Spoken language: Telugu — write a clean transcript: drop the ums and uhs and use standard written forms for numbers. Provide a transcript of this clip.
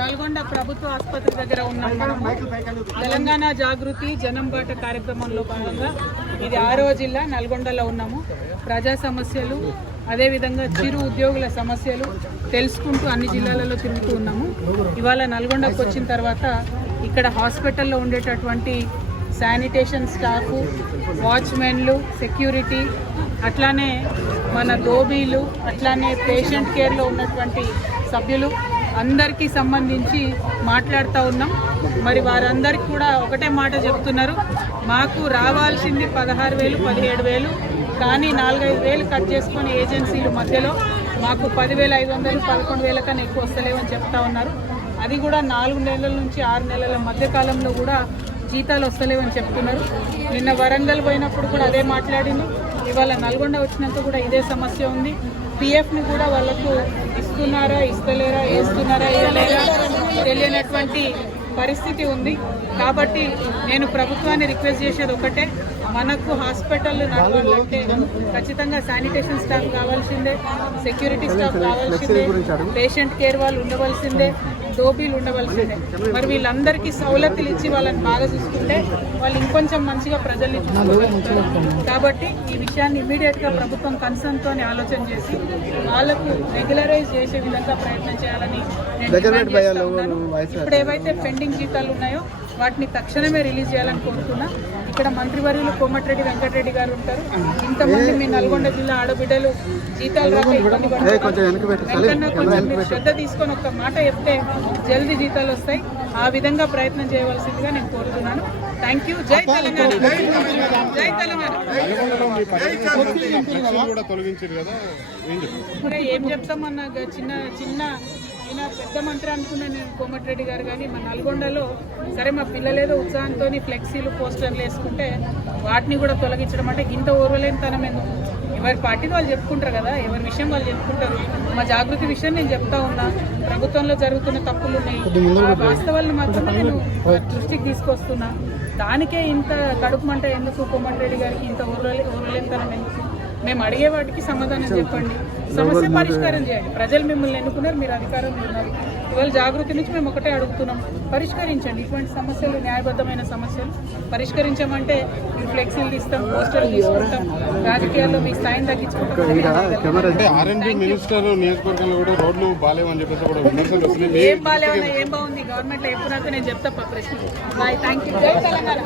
నల్గొండ ప్రభుత్వ ఆసుపత్రి దగ్గర ఉన్నాం. తెలంగాణ జాగృతి జనం బాట కార్యక్రమంలో భాగంగా ఇది 6వ జిల్లా నల్గొండలో ఉన్నాము. ప్రజా సమస్యలు అదేవిధంగా చిరు ఉద్యోగుల సమస్యలు తెలుసుకుంటూ అన్ని జిల్లాలలో తిరుగుతూ ఉన్నాము. ఇవాళ నల్గొండకు వచ్చిన తర్వాత ఇక్కడ హాస్పిటల్లో ఉండేటటువంటి శానిటేషన్ స్టాఫ్, వాచ్మెన్లు, సెక్యూరిటీ, అట్లానే మన దోబీలు, అట్లానే పేషెంట్ కేర్లో ఉన్నటువంటి సభ్యులు అందరికీ సంబంధించి మాట్లాడుతూ ఉన్నాం. మరి వారందరికీ కూడా ఒకటే మాట చెప్తున్నారు, మాకు రావాల్సింది 16,000, 17,000, కానీ 4-5,000 కట్ చేసుకొని ఏజెన్సీల మధ్యలో మాకు 10,500, 11,000 కన్నా ఎక్కువ వస్తలేవని చెప్తా ఉన్నారు. అది కూడా 4 నెలల నుంచి 6 నెలల మధ్య కాలంలో కూడా జీతాలు వస్తలేవని చెప్తున్నారు. నిన్న వరంగల్ పోయినప్పుడు కూడా అదే మాట్లాడింది. ఇవాళ నల్గొండ వచ్చినాక కూడా ఇదే సమస్య ఉంది. పిఎఫ్ని కూడా వాళ్ళకు ఇస్తున్నారా, ఇస్తలేరా, వేస్తున్నారా, వేయలేరా తెలియనటువంటి పరిస్థితి ఉంది. కాబట్టి నేను ప్రభుత్వాన్ని రిక్వెస్ట్ చేసేది ఒకటే, మనకు హాస్పిటల్ నడవాలంటే ఖచ్చితంగా శానిటేషన్ స్టాఫ్ కావాల్సిందే, సెక్యూరిటీ స్టాఫ్ కావాల్సిందే, పేషెంట్ కేర్ వాళ్ళు ఉండవలసిందే, దోబీలు ఉండవలసిందే. మరి వీళ్ళందరికీ సౌలతులు ఇచ్చి వాళ్ళని బాగా చూసుకుంటే వాళ్ళు ఇంకొంచెం మంచిగా ప్రజల్ని చూసుకోగలుగుతారు. కాబట్టి ఈ విషయాన్ని ఇమీడియట్గా ప్రభుత్వం కన్సర్న్తో ఆలోచన చేసి వాళ్ళకు రెగ్యులరైజ్ చేసే విధంగా ప్రయత్నం చేయాలని నేను డిమాండ్ చేస్తా ఉన్నాను. ఇప్పుడు ఏవైతే పెండింగ్ జీతాలు ఉన్నాయో వాటిని తక్షణమే రిలీజ్ చేయాలని కోరుతున్నా. ఇక్కడ మంత్రివర్యులు కోమటిరెడ్డి వెంకటరెడ్డి గారు ఉంటారు. ఇంతమంది మీ నల్గొండ జిల్లా ఆడబిడ్డలు జీతాలు రాక ఇబ్బంది పడుతున్నారు. వెంకన్న కొంచెం మీరు శ్రద్ధ తీసుకొని ఒక్క మాట చెప్తే జల్దీ జీతాలు వస్తాయి. ఆ విధంగా ప్రయత్నం చేయవలసిందిగా నేను కోరుతున్నాను. Thank you. జై తెలంగాణ, జై తెలంగాణ. ఏం చెప్తామన్నా, చిన్న ఈయన పెద్ద మంత్రి అనుకున్నాను నేను కోమటిరెడ్డి గారు, కానీ మా నల్గొండలో సరే మా పిల్లలేదో ఉత్సాహంతో ఫ్లెక్సీలు, పోస్టర్లు వేసుకుంటే వాటిని కూడా తొలగించడం అంటే ఇంత ఓర్వలేని తనం ఎందుకు? ఎవరి పార్టీని వాళ్ళు చెప్పుకుంటారు కదా, ఎవరి విషయం వాళ్ళు చెప్పుకుంటారు. మా జాగృతి విషయం నేను చెప్తా ఉన్నా, ప్రభుత్వంలో జరుగుతున్న తప్పులు ఉన్నాయి, ఆ వాస్తవాలను మాత్రమే నేను దృష్టికి తీసుకొస్తున్నా. దానికే ఇంత కడుపు మంట ఎందుకు? కోమటిరెడ్డి గారికి ఇంత ఓర్వలేని తనం ఎందుకు? మేము అడిగే వాటికి సమాధానం చెప్పండి, సమస్య పరిష్కారం చేయండి. ప్రజలు మిమ్మల్ని ఎన్నుకున్నారు, మీరు అధికారంలో ఉన్నారు. ఇవాళ జాగృతి నుంచి మేము ఒకటే అడుగుతున్నాం, పరిష్కరించండి. ఇటువంటి సమస్యలు న్యాయబద్ధమైన సమస్యలు పరిష్కరించమంటే మీరు ఫ్లెక్సీలు తీస్తాం, పోస్టర్లు తీసుకుంటాం, రాజకీయాల్లో మీ స్థాయిని తగ్గించుకుంటాం. ఏం బాగాలేవన్నా ఏం బాగుంది? గవర్నమెంట్లో ఎప్పుడైతే నేను చెప్తా ప్రశ్న. Thank you. జై తెలంగాణ.